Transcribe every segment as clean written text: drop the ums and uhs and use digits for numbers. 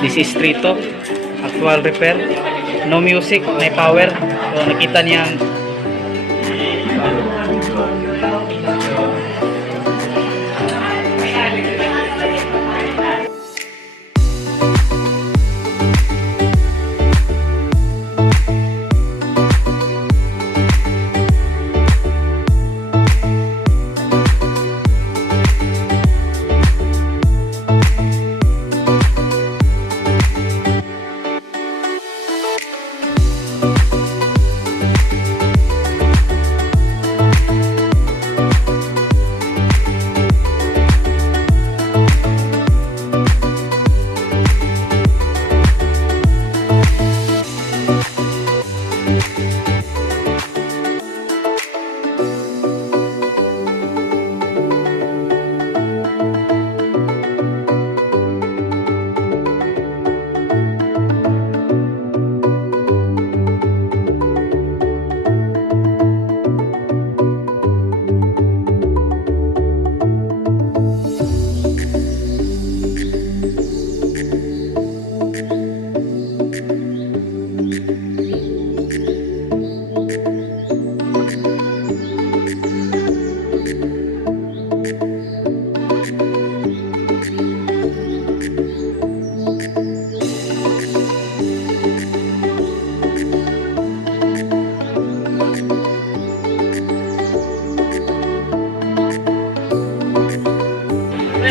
This is Trito. Actual repair. No music, no power. So nakita niyang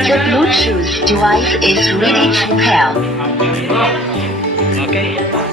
The Bluetooth device is ready to pair. okay.